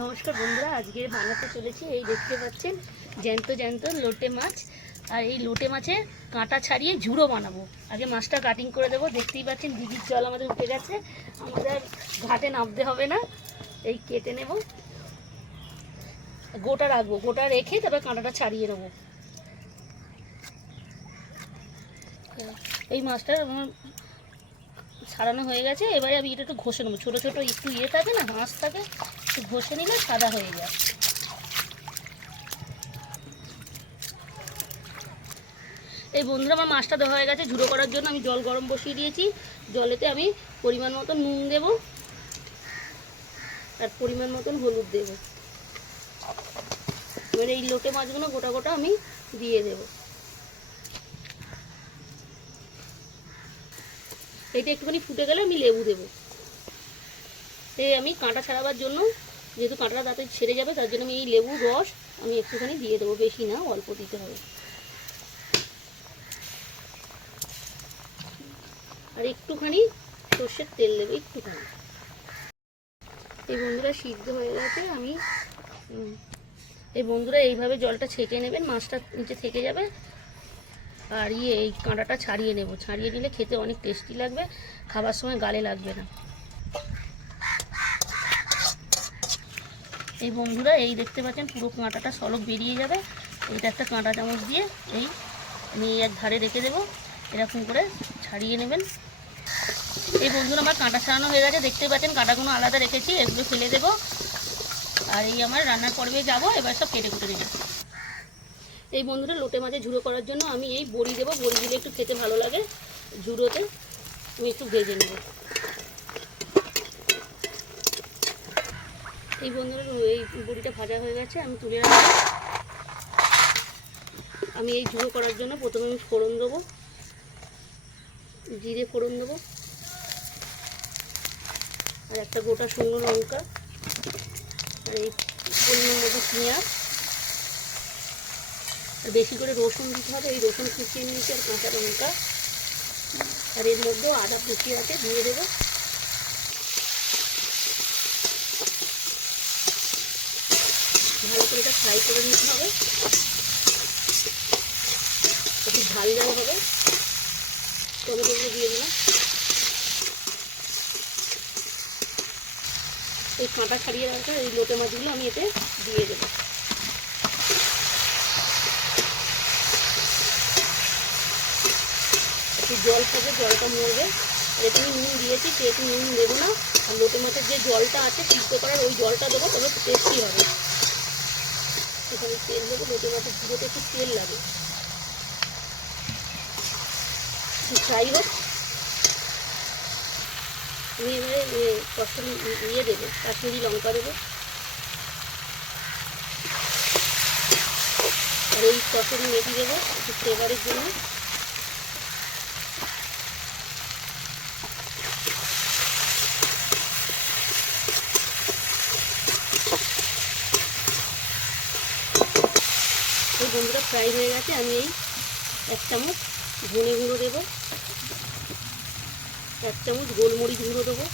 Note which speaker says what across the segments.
Speaker 1: নমস্কার বন্ধুরা, আজকে বানাতে চলেছি এই দেখতে পাচ্ছেন জ্যান্ত জ্যান্ত লোটে মাছ। আর এই লোটে মাছে কাঁটা ছাড়িয়ে ঝুড়ো বানাবো। আগে মাছটা কাটিং করে দেবো, দেখতেই পাচ্ছেন দিদির জল আমাদের উঠে গেছে। আমাদের ঘাটে নামতে হবে না, এই কেটে নেব। গোটা রাখব, গোটা রেখে তারপর কাঁটাটা ছাড়িয়ে নেব এই মাছটা আমার ছাড়ানো হয়ে গেছে, এবারে আমি এটা একটু ঘষে নেব। ছোটো ছোটো একটু ইয়ে থাকে না মাছ থাকে একটু ঘষে নিলে সাদা হয়ে যায়। এই বন্ধুরা, আমার মাছটা দেওয়া হয়ে গেছে, ঝুড়ো করার জন্য আমি জল গরম বসিয়ে দিয়েছি। জলেতে আমি পরিমাণ মতো নুন দেব আর পরিমাণ মতন হলুদ দেব। এবার এই লোটে মাছগুলো গোটা গোটা আমি দিয়ে দেবো। এটা একটুখানি ফুটে গেলে আমি লেবু দেবো। এই আমি কাঁটা ছাড়াবার জন্য যেহেতু কাঁটাটা তাতে ছেড়ে যাবে, তার জন্য আমি এই লেবুর রস আমি একটুখানি দিয়ে দেবো। বেশি না, অল্প দিতে হবে। আর একটুখানি সর্ষের তেল দেবো, একটুখানি। এই বন্ধুরা সিদ্ধ হয়ে গেছে, আমি এই বন্ধুরা এইভাবে জলটা ছেঁকে নেবেন, মাছটা নিচে থেকে যাবে। আর ইয়ে এই কাঁটাটা ছাড়িয়ে নেব। ছাড়িয়ে নিলে খেতে অনেক টেস্টি লাগবে, খাবার সময় গালে লাগবে না। এই বন্ধুরা, এই দেখতে পাচ্ছেন, পুরো কাঁটাটা সলক বেরিয়ে যাবে। এইটা একটা কাঁটা চামচ দিয়ে এই আমি এক ধারে রেখে দেবো। এরকম করে ছাড়িয়ে নেবেন। এই বন্ধুরা, আমার কাঁটা ছাড়ানো হয়ে গেছে। দেখতে পাচ্ছেন, কাঁটাগুলো আলাদা রেখেছি, এগুলো ফেলে দেবো। আর এই আমার রান্নার পর্বে যাব, এবার সব কেটে কুটে নেব। এই বন্ধুরা, লোটে মাছে ঝুড়ো করার জন্য আমি এই বড়ি দেবো। বড়ি দিলে একটু খেতে ভালো লাগে। ঝুড়োতে আমি একটু ভেজে নেব। এই বন্ধুরা এই বড়িটা ভাজা হয়ে গেছে, আমি তুলে রাখব আমি এই ঝুড়ো করার জন্য প্রথমে আমি ফোড়ন দেবো। জিরে ফোড়ন দেবো। আর একটা গোটা শুকনো লঙ্কা। আর এই পরিমাণ মতো পেঁয়াজ। আর বেশি করে রসুন দিতে হবে। এই রসুন কুচিয়ে নিয়েছি আর কাঁচা লঙ্কা। আর এর মধ্যেও আদা কুচি আছে, দিয়ে দেবো। ভালো করে এটা ফ্রাই করে নিতে হবে। একটু ঝাল ঝাল হবে। টমেটোগুলো দিয়ে দিলাম। এই কাঁটা ছাড়িয়ে রাখা এই লোটে মাছগুলো আমি এতে দিয়ে দেবো। একটু জল খাবে জলটা মরবে। এতে আমি নুন দিয়েছি সেহেতু নুন দেবো না। আর লোটে মাছের যে জলটা আছে, সিদ্ধ করার ওই জলটা দেবো, তবে টেস্টি হবে। এখানে তেল দেবো লোটে মাছের ঝুড়োতে একটু তেল লাগে। যাই হোক। আমি এবারে কষ্ট ইয়ে দেবো, কাশ্মীরি লঙ্কা দেবো। আর এই কষ্ট মেটি দেবো, একটু ফ্লেভারের জন্য। বন্ধুরা ফ্রাই হয়ে গেছে, আমি এই এক চামচ ধনে গুঁড়ো দেবো। এক চামচ গোলমরিচ গুঁড়ো দেবো।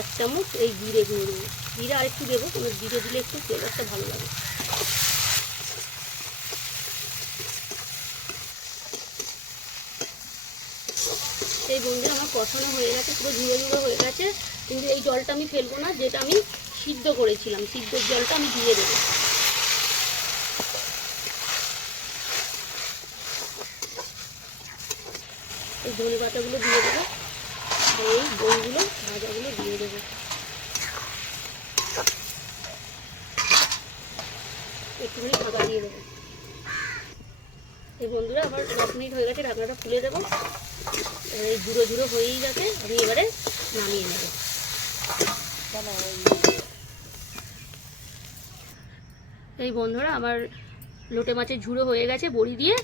Speaker 1: এক চামচ এই জিরে গুঁড়ো দেবো। জিরে আরেকটু দেবো, কোনো জিরে দিলে একটু ফ্লেভারটা ভালো লাগে। এই বন্ধুরা আমার কষানো হয়ে গেছে, পুরো ঝুড়ো ঝুড়ো হয়ে গেছে, কিন্তু এই জলটা আমি ফেলব না, যেটা আমি সিদ্ধ করেছিলাম সিদ্ধর জলটা আমি দিয়ে দেবো। এই ধনে পাতাগুলো দিয়ে দেবো আর এই বইগুলো, ভাজাগুলো দিয়ে দেবো। একটুখানি ঢাকা দিয়ে দেবো। এই বন্ধুরা আবার দশ মিনিট হয়ে গেছে, ঢাকনাটা খুলে দেবো। এই জুড়ো ঝুড়ো হয়েই গেছে, আমি এবারে নামিয়ে নেব। এই বন্ধুরা আমার লোটে মাছের ঝুড়ো হয়ে গেছে বড়ি দিয়ে।